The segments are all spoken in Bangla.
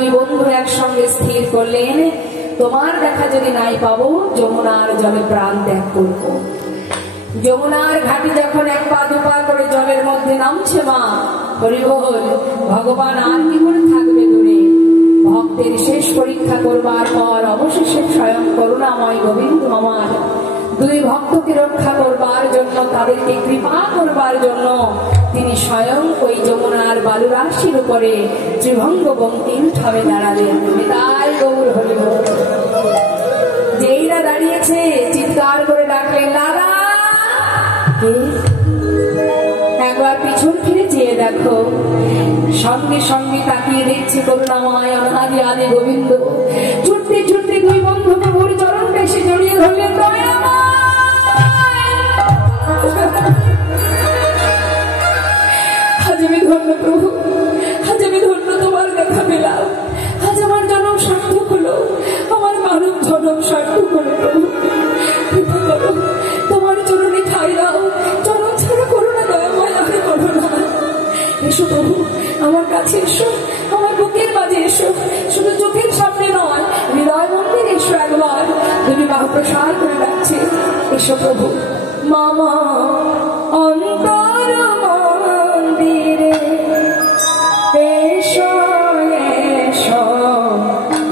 দুই বন্ধু একসঙ্গে স্থির করলেন, তোমার দেখা যদি নাই পাবো যমুনার জলে প্রাণ ত্যাগ করব। যমুনার ঘাটি যখন এক পা দুপা করে জলের মধ্যে নামছে মা, হরিবল, ভগবান আর কি করে থাকবে দূরে। ভক্তের শেষ পরীক্ষা করবার পর অবশেষে স্বয়ং করুণাময় গোবিন্দ আমার দুই ভক্তকে রক্ষা করবার জন্য, তাদেরকে কৃপা করবার জন্য তিনি স্বয়ং ওই যমুনার বালুরাশির উপরে ত্রিভঙ্গ বঙ্কিম ভাবে দাঁড়ালেন। তাই গৌর হরিবল। যেই না দাঁড়িয়েছে চিৎকার করে ডাকলেন, দাদা। একবার পিছন ফিরে চেয়ে দেখো, সঙ্গে সঙ্গে তাকিয়ে দেখছে করুণাময় অনাদি আদি গোবিন্দ। ছুটতে ছুটতে দুই বন্ধু প্রভুর চরণটা এসে জড়িয়ে ধরলেন। আজ আমি ধন্য প্রভু, আজ আমি ধন্য, তোমার দেখা পেলাম। আজ আমার জন্ম সার্থক হলো, আমার মানব জন্ম সার্থক হলো। প্রভু কৃপা করো, তোমার চরণে ঠাই দাও, চরণ ছাড়া করো না, দয়াময় আর করো না। এসো প্রভু, আমার কাছে এসো, আমার বুকের মাঝে এসো, শুধু চোখের সামনে নয়, হৃদয় মন্দিরে এসো। একবার তুমি বাহু প্রসার করে ডাকছে, এসো প্রভু। মামা অন্তর মন্দিরে এসো, এসো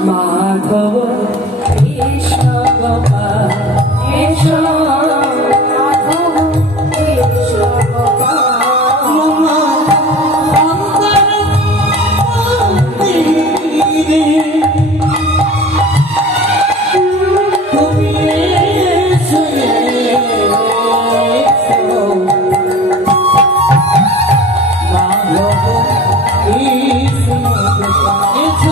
মাধব কৃষ্ণ গোপাল, এসো মাধব কৃষ্ণ গোপাল। It's